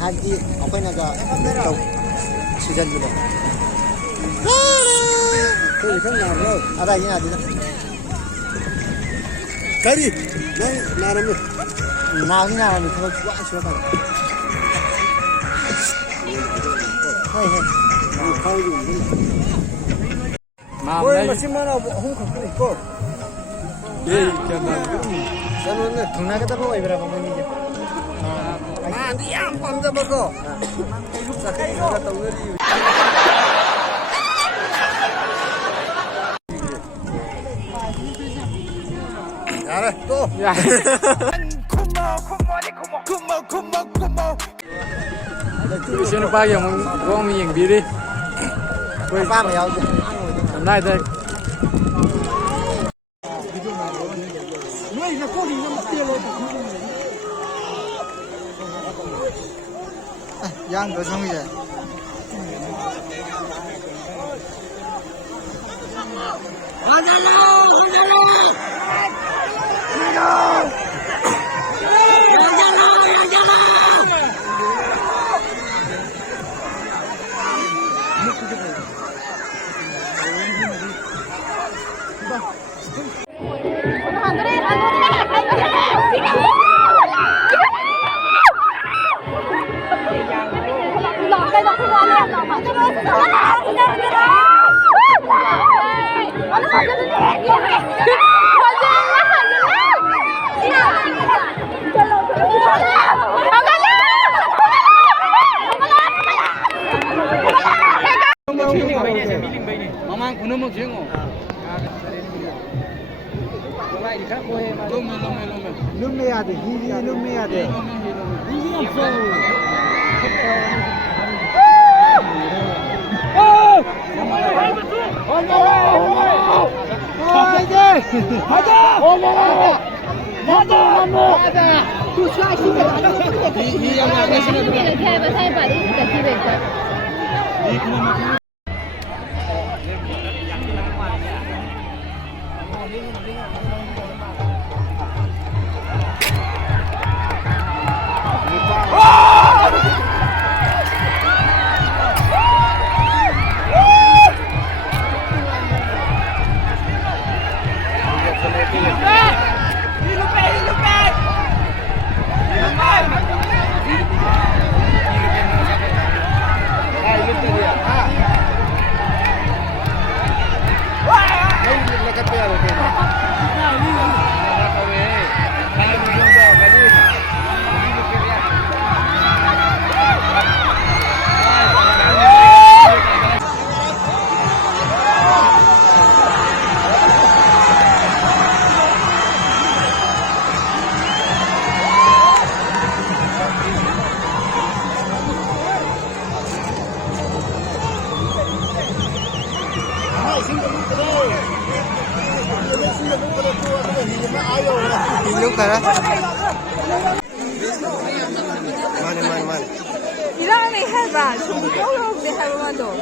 ꯍꯥꯏꯕꯗꯤ ꯑꯩꯈꯣꯏꯅꯒ ꯁꯤꯖꯟꯕꯗꯣ ꯑꯗꯥꯏꯗꯤ ꯌꯥꯗꯦꯗ ꯀꯔꯤ ꯅꯪ ꯅꯥꯔꯝꯃꯤ 나오긴 나오는 그거 좋아 싫어가. 헤헤. 뭐에 마시면 홍콩 있고. 예, 있잖아. 저는 동나가다 보고 이거라 보면 이제. 아, 니 안 밤자 먹어. 사카이 나갔다 오늘이. 잘해 또. 야. Xin ba giờ mong có mình nhìn đi. Quay ba mà nhau. Hôm nay đây. Yang có xong rồi. Mamang kuno mo jengo. 눈매야 돼. 이 눈매야 돼. 이게 없어. Lúc này đó. Mane. 이랑이 해봐. 좀 겨울에 해봐도.